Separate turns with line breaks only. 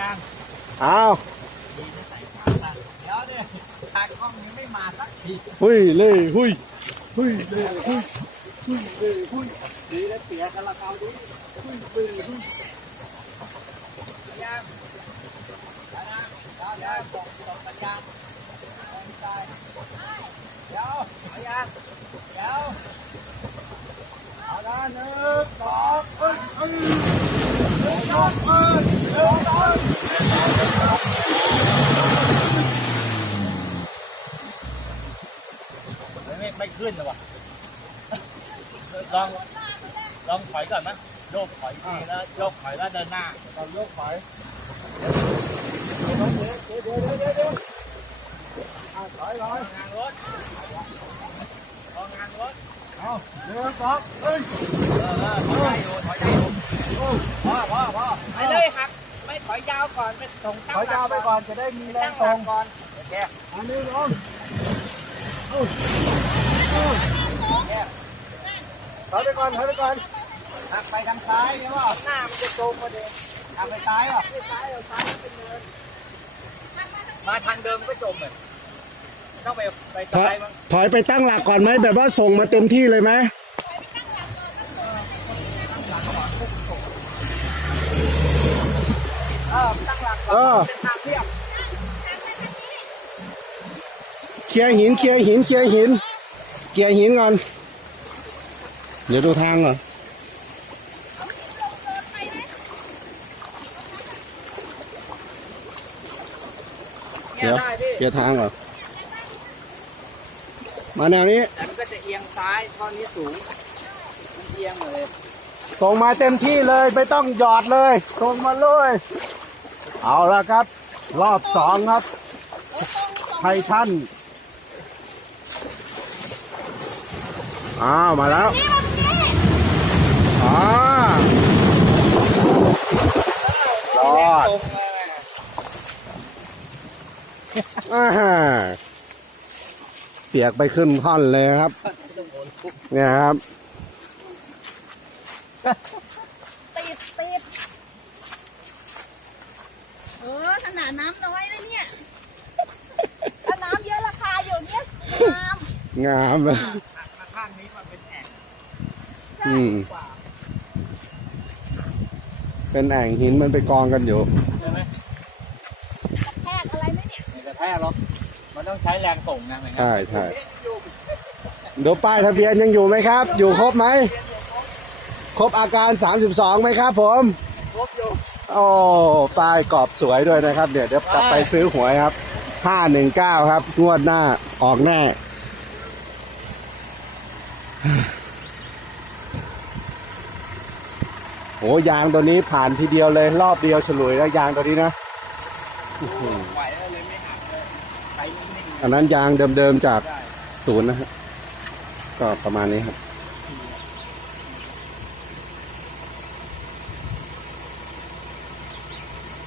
ยัง
อ้าว
ดีนะใส่ขาสั้นเดี๋ยวเนี่ยทางกล้องยังไม่มาสักที
หุยเล่หุยหุยเล่หุยหุยเล่หุย
ดีแล้วเปียกันละเกาดิ
หุยเล่หุย
ยังแล้วนะแล้วเดี๋ยวส่งส่งสัญญาณส่งใจเดี๋ยวเอายังเดี๋ยวเอาละหนึ่งสองเอ้ยเอ้ยหนึ่งสองเอ้ย ขึ้นเลยวะลองลองถอยก่อนนะโยกถอยทีแล้วโยกถอยแล้วเดินหน้า
เรายกไป
เดี๋ยวเดี๋ยวเดี๋ยวเดี๋ยว
อะถอยถอย
งานรถลองงานรถ
เอาเดินสองเอ้ย
เออเออถอยได้อยู่ถอยได้อยู่พ่อพ่อพ่อไปเลยหักไม่ถอยยาวก่อนไปส่ง
ถอยยาวไปก่อนจะได้มีแร
ตั้
ง
ง
ท
ห
ร
ลั
ง
กก่อนโอเค
อันนี้ลง ถอยไปก่อนถอยไปก่อน
หักไปทางซ้ายเนี่ยว่าหน้ามันจะตรงมาเดิมหักไปซ้ายป่ะไม่ซ้ายเอาซ้ายเป็นเนินมาทางเดิมก็จมเลยต้องไปไป
ถอย
ซ้ายมั้ง
ถอยไปตั้งหลักก่อนไหมแบบว่าส่งมาเต็มที่เลยไหม
เออตั้งหลักก่
เอ
อน
อ
เป็นทางเรียบ
เคลียร์หินเคลียร์หินเคลียร์หินเคลียร์หินก่อน เดี๋ยวดูทางก่อน
เนี่
เดี๋
ย
ยว
ได้พี่
เคลียร์ทางก่อนมาแนวนี้
แต่มันก็จะเอียงซ้ายตอนนี้สูงมันเอียงเลย
ส่งมาเต็มที่เลยไม่ต้องหยอดเลยส่งมาเลย เอาละครับ รอบสองครับไททันอ้าว มาแล้ว อ่ารอด
ตรงเลย
อ่าฮะเปียกไปขึ้นท่อนเลยครับ เนี่ยครับ
ติดติดเออขนาดน้ำน้อยนะเนี่ยถ้าน้ำเยอะราคาอยู่เนี่ยงาม
งามเลย
ข้างนี้มันเป็นแอ่ง
อืม เป็นแอ่งหินมันไปกองกันอยู่
ใช่ไหม
แพกอะไรไหมเนี่ย
ไม่กระแทกหรอกมันต้องใช้แรงส่งนะไม่งั้น
ใช่ใช่เดี๋ยวป้ายทะเบียนยังอยู่ไหมครับ อยู่ครบไหมครบอาการ 32ไหมครับผม
ครบอยู่
โอ้ป้ายกรอบสวยด้วยนะครับเดี๋ยวเดี๋ยวกลับไปซื้อหวยครับ 519 ครับ งวดหน้าออกแน่ โอ้ยางตัวนี้ผ่านทีเดียวเลย รอบเดียวฉลุยแล้วยางตัวนี้นะ
ไหวแล้วเลยไม่หักเลยไปนิ่งๆ
อันนั้นยางเดิมๆจาก
ได้
ศูนย์นะฮะก็ประมาณนี้ครับ